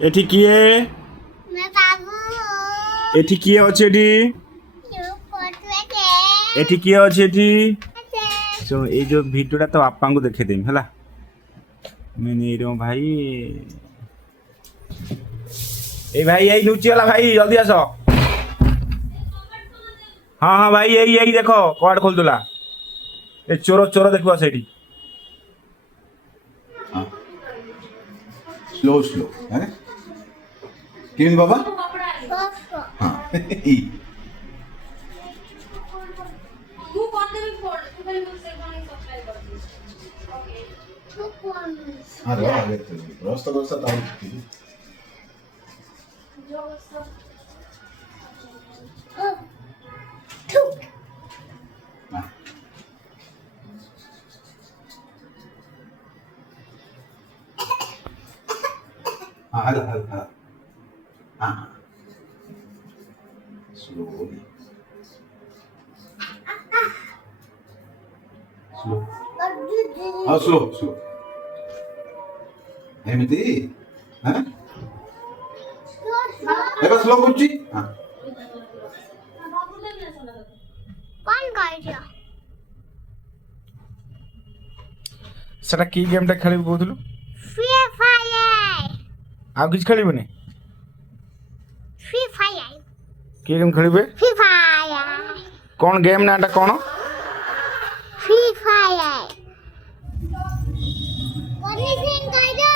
এটি কিয়ে এটি কিয়ে আছে এটি কিয়ে আছে এটি তো এই যে ভিডিওটা তো বাପାଙ୍କୁ ଦେଖେଇ ଦେମି ହେଲା मेरे भाई ए भाई यही लुचि वाला भाई जल्दी आस हाँ हाँ भाई यही यही देखो कबाड़ खोल दूला ए चोर चोर देखो सेठी स्लो स्लो है किन बाबा हाँ ई अरे आगे तो रास्ता रास्ता ताऊ हाँ हल हल हल हाँ slowly slow हाँ slow slow ଏମିତି ହଁ ଏବେ ସ୍ଲୋ କରୁଛି ହଁ कौन गाइडिया ସେଟା କି ଗେମ୍ଟା ଖେଳିବୁ କହୁଥିଲୁ फ्री फायर ଆଉ କିଛି ଖେଳିବୁନି फ्री फायर କି ଗେମ୍ ଖେଳିବେ फ्री फायर କ'ଣ ଗେମ୍ ନାଁଟା କ'ଣ फ्री फायर परमिशन गाइडा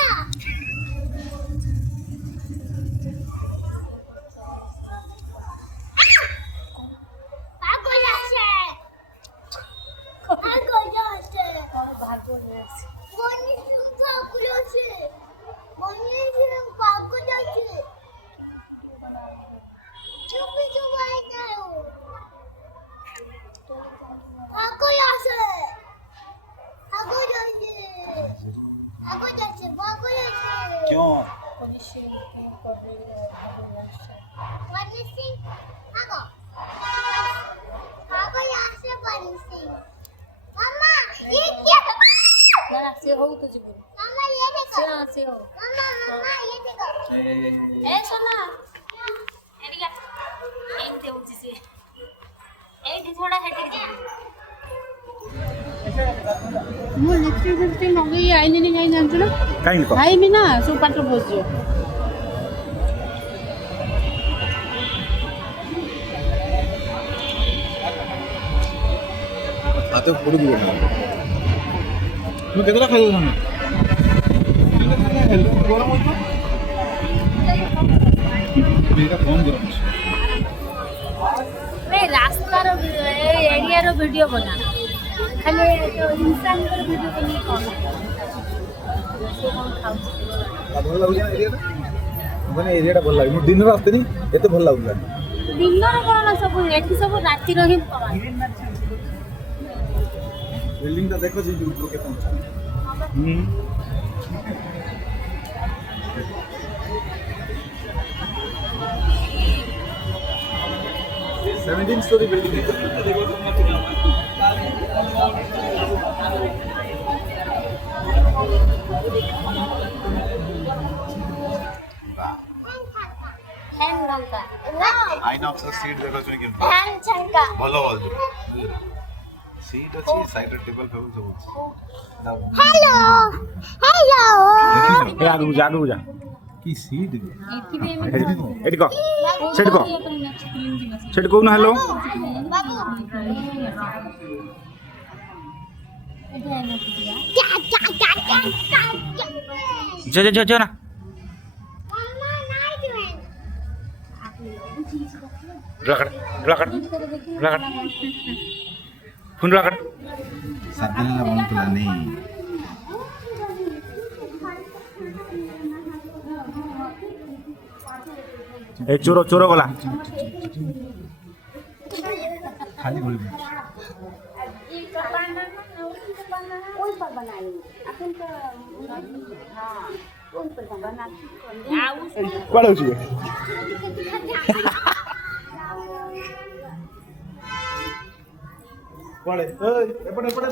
क्यों मम्मा ये क्या ना से हो तो जीवन मम्मा ये देखो से हो मम्मा मम्मा ये देखो ए सोना एरिया एक दे उठी से एठी थोड़ा हेटी ମୁଁ ଇଲେକ୍ଟ୍ରିକ୍ ଫିଲ୍ମ ଲଗେଇ ଆଇନି କାହିଁ ଜାଣିଛୁ ନା କାହିଁକି କହ ଖାଇବି ନା ସବୁ ପାଠ ବସିଯିବ ହାତ ପଡ଼ିଯିବ ନା ମୁଁ କେତେଟା ଖାଇଦେବୁ ତମେ ଗରମ ଅଛି ଏଇଟା କମ୍ ଗରମ ଅଛି ए रास्ता रो एरिया रो वीडियो बना खाली इंसान रो वीडियो बनी कौन से कौन खाऊ ଭଲ ଲାଗୁଛି ନା ଏରିଆଟା ମାନେ ଏରିଆଟା ଭଲ ଲାଗୁଛି ମୁଁ ଦିନରେ ଆସିଥିଲି ଏତେ ଭଲ ଲାଗୁଥିଲା ଦିନର କଣ ସବୁ ଏଠି ସବୁ ରାତିର ହିଁ ପରା ବିଲ୍ଡିଂଟା ଦେଖ ସେ ଯୋଉ କେତେ ଅଛି सेवेंटीन स्टोरी बिल्डिंग हैन लंका आइनॉक्स सीट देखो चुनी के हैन छंका भलो बोल जो सीट अच्छी साइड टेबल पे सब हेलो हेलो ଏ ଆଗକୁ ଯା ଆଗକୁ ଯା की सीट एठी भी ଏଠି କହ ସେଠି କହ ସେଠି କହୁନ ହ୍ୟାଲୋ बाबू ଯା ନା मम्मा नाइट में ଡ୍ରାକଡ଼ ଫୁଣି ଡ୍ରାକଡ଼ साधन बनतला नहीं ଏ ଚୋର ଚୋର ଗଲା खाली गोली कौन पर बनाई अपन का हां कौन पर बना କୁଆଡ଼େ ହେଉଛି କୁଆଡ଼େ ଏପଟେ ଏପଟେ ଏପଟେ